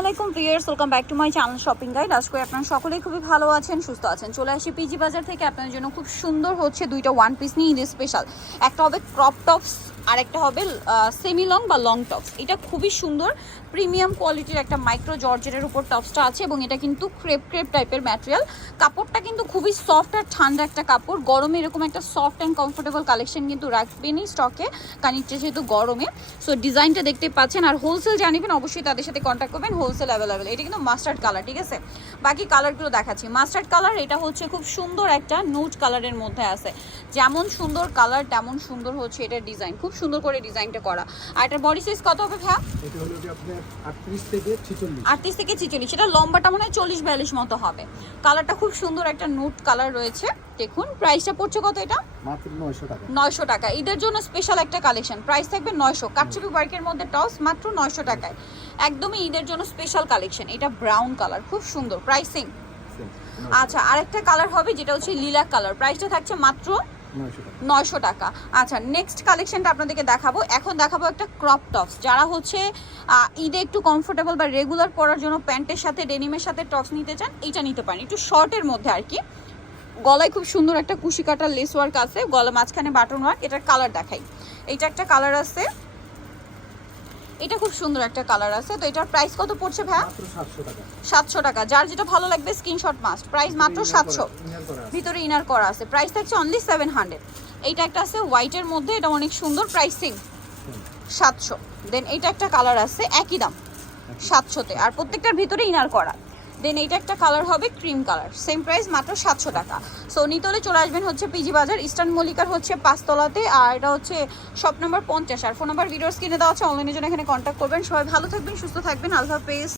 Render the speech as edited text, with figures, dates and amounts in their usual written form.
আলাইকুম viewers, welcome back to my channel shopping guide. আজকে আপনারা সকলেই খুবই ভালো আছেন, সুস্থ আছেন। চলে আসি পিজি বাজার থেকে আপনাদের জন্য খুব সুন্দর হচ্ছে দুইটা ওয়ান পিস নিয়ে ঈদের স্পেশাল। একটা হবে ক্রপ টপস আর একটা হবে সেমি লং বা লং টপস। এটা খুবই সুন্দর প্রিমিয়াম কোয়ালিটির একটা মাইক্রো জর্জেটের উপর টপসটা আছে এবং এটা কিন্তু ক্রেপ টাইপের ম্যাটেরিয়াল। কাপড়টা কিন্তু খুবই সফট আর ঠান্ডা একটা কাপড়। গরমে এরকম একটা সফট অ্যান্ড কমফোর্টেবল কালেকশন কিন্তু রাখবেনই স্টকে, কারণ এটা যেহেতু গরমে। সো ডিজাইনটা দেখতে পাচ্ছেন। আর হোলসেল জানিবেন অবশ্যই তাদের সাথে কন্ট্যাক্ট করবেন, হোলসেল অ্যাভেলেবেল। এটা কিন্তু মাস্টার্ড কালার, ঠিক আছে? বাকি কালারগুলো দেখাচ্ছি। মাস্টার্ড কালার এটা হচ্ছে খুব সুন্দর একটা নোট কালারের মধ্যে আছে। যেমন সুন্দর কালার তেমন সুন্দর হচ্ছে এটার ডিজাইন, খুব সুন্দর করে ডিজাইনটা করা। আর এটার বডি সাইজ কত হবে ভাইয়া? এটা হলো কি আপনার 38 থেকে 46। 38 থেকে 46, এটা লম্বাটা মনে হয় 40-42 মতো হবে। কালারটা খুব সুন্দর একটা নোট কালার রয়েছে। দেখুন প্রাইসটা পড়ছে কত? এটা মাত্র 900 টাকা। 900 টাকা। ঈদের জন্য স্পেশাল একটা কালেকশন, প্রাইস থাকবে 900। কাটচুপি ওয়ার্কের মধ্যে টপস মাত্র 900 টাকায়, একদমই ঈদের জন্য স্পেশাল কালেকশন। এটা ব্রাউন কালার, খুব সুন্দর প্রাইসিং। আচ্ছা, আরেকটা কালার হবে যেটা হচ্ছে লিলাক কালার, প্রাইসটা থাকছে মাত্র 900 টাকা। আচ্ছা, নেক্সট কালেকশনটা আপনাদেরকে দেখাবো। এখন দেখাবো একটা ক্রপ টপস। যারা হচ্ছে ঈদে একটু কমফোর্টেবল বা রেগুলার পরার জন্য প্যান্টের সাথে ডেনিমের সাথে টপস নিতে চান, এইটা নিতে পারেন। একটু শর্টের মধ্যে আর কি। গলায় খুব সুন্দর একটা কুশি কাটার লেস ওয়ার্ক আছে, গলা মাঝখানে বাটন ওয়ার্ক। এটার কালার দেখাই। এইটা একটা কালার আছে, এটা খুব সুন্দর একটা কালার আছে। তো এটার প্রাইস কত পড়ছে ভাইয়া? মাত্র 700 টাকা। 700 টাকা। যার যেটা ভালো লাগবে স্ক্রিনশট মাস্ট। প্রাইস মাত্র 700। ভিতরে ইনার করা আছে, প্রাইস থাকছে অনলি 700। এইটা একটা আছে হোয়াইটের মধ্যে, এটা অনেক সুন্দর, প্রাইসিং 700। দেন এইটা একটা কালার আছে, একই দাম 700-তে, আর প্রত্যেকটার ভিতরে ইনার করা। দেন এইটা একটা কালার হবে ক্রিম কালার, সেম প্রাইস মাত্র 700 টাকা। সো নিতে হলে চলে আসবেন হচ্ছে পিজি বাজার, ইস্টার্ন মল্লিকার হচ্ছে 5 তলাতে, আর এটা হচ্ছে শপ নাম্বার 50। আর ফোন নাম্বার ভিডিওস কিনে দেওয়া আছে, অনলাইনের জন্য এখানে কন্ট্যাক্ট করবেন। সবাই ভালো থাকবেন, সুস্থ থাকবেন, আল্লাহ হাফেজ।